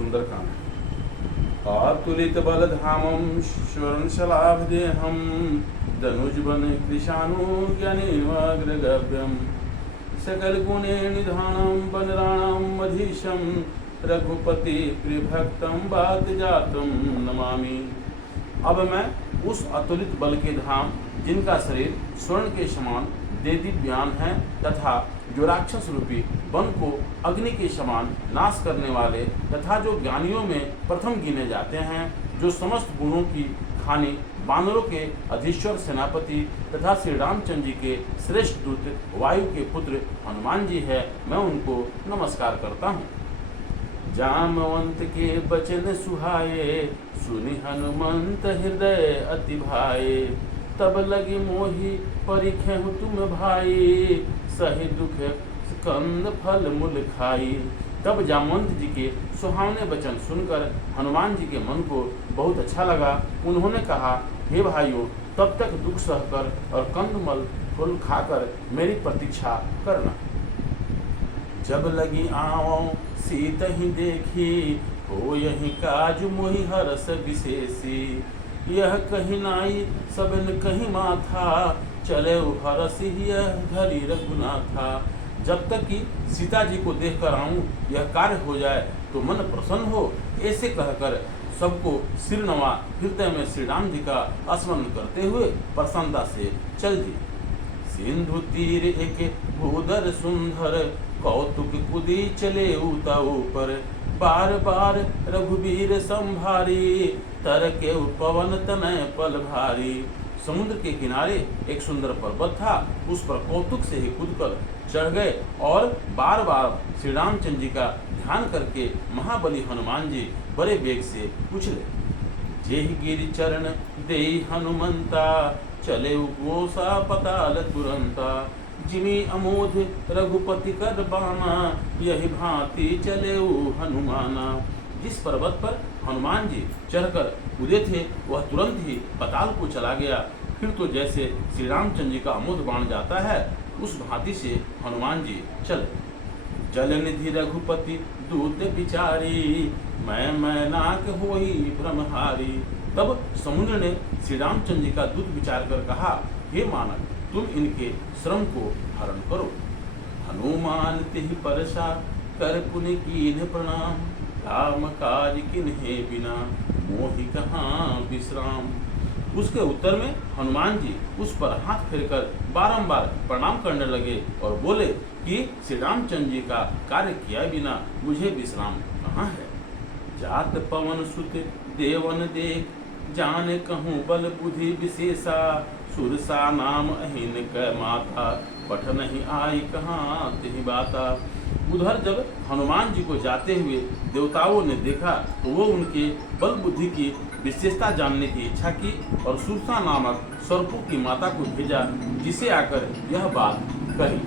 सुंदर काम है। अतुलित बल धामम श्वर्णशलाभदेहम धनुजवन कृशानु ज्ञानेवाग्रगव्यम सकल गुणे निधानम बनराणम मधीशम रघुपति प्रियभक्तम बात जातम नमामि। अब मैं उस अतुलित बल के धाम, जिनका शरीर स्वर्ण के समान देदीप्यमान है तथा जो राक्षस रूपी वन को अग्नि के समान नाश करने वाले तथा जो ज्ञानियों में प्रथम गिने जाते हैं, जो समस्त गुणों की खानी वानरों के अधीश्वर सेनापति तथा श्री रामचंद्र जी के श्रेष्ठ दूत वायु के पुत्र हनुमान जी है, मैं उनको नमस्कार करता हूँ। जामवंत के बचन सुहाए सुनि हनुमंत हृदय अति भाए तब लगी मोहि परिखेहु तुम भाई सही दुख कंद फल मूल खाई। तब जामवंत जी के सुहावने वचन सुनकर हनुमान जी के मन को बहुत अच्छा लगा। उन्होंने कहा, हे भाइयों, तब तक दुख सहकर और कंदमल फल खाकर मेरी प्रतीक्षा करना। जब लगी आवो सीत ही देखी हो यही काज मोहि हरस विशेषी यह कहीं नाई सबन कहीं माथा चले हरस यह धरी रघुनाथा। जब तक कि सीता जी को देखकर आऊं यह कार्य हो जाए तो मन प्रसन्न हो, ऐसे कहकर सबको सिरनवा हृदय में श्री राम जी का स्मरण करते हुए प्रसन्नता से चल दी। सिंधु तीर एक भूधर सुंदर कौतुक कुदी चले उता ऊपर बार बार रघुबीर संभारी तर के पवन तनय पल भारी। समुद्र के किनारे एक सुंदर पर्वत था, उस पर कौतुक से ही कूदकर चढ़ गए और बार बार श्री रामचंद्र जी का ध्यान करके महाबली हनुमान जी बड़े वेग से उछले। जेहि गिरि चरण देहि हनुमंता चले गोसा पताल तुरंता जिमी अमोध रघुपति कर बाना यही भांति चले हनुमाना। जिस पर्वत पर हनुमान जी चढ़कर कूदे थे वह तुरंत ही पताल को चला गया। फिर तो जैसे श्री रामचंद्र जी का अमोद बाण जाता है उस भांति से हनुमान जी चले। जल निधि रघुपति दूत विचारी मैं नाक होई भ्रमहारी। तब समुद्र ने श्री रामचंद्र जी का दूत विचार कर कहा, हे मानव, तुम इनके श्रम को हरण करो। हनुमान तिहि परसा कर पुनि कीन प्रणाम राम काज किन्हे बिना मोहि कहाँ विश्राम। उसके उत्तर में हनुमान जी उस पर हाथ फेरकर बारंबार प्रणाम करने लगे और बोले कि श्री रामचंद्र जी का कार्य किया बिना मुझे विश्राम कहाँ है। जात पवन सुत देवन देख जाने कहूँ बल बुद्धि विशेषा सुरसा नाम अहिन क माता पठ नहीं आई कहाँ तेहि बाता। उधर जब हनुमान जी को जाते हुए देवताओं ने देखा तो वो उनके बल बुद्धि की विशेषता जानने की इच्छा की और सुरसा नामक सर्पों की माता को भेजा जिसे आकर यह बात कही।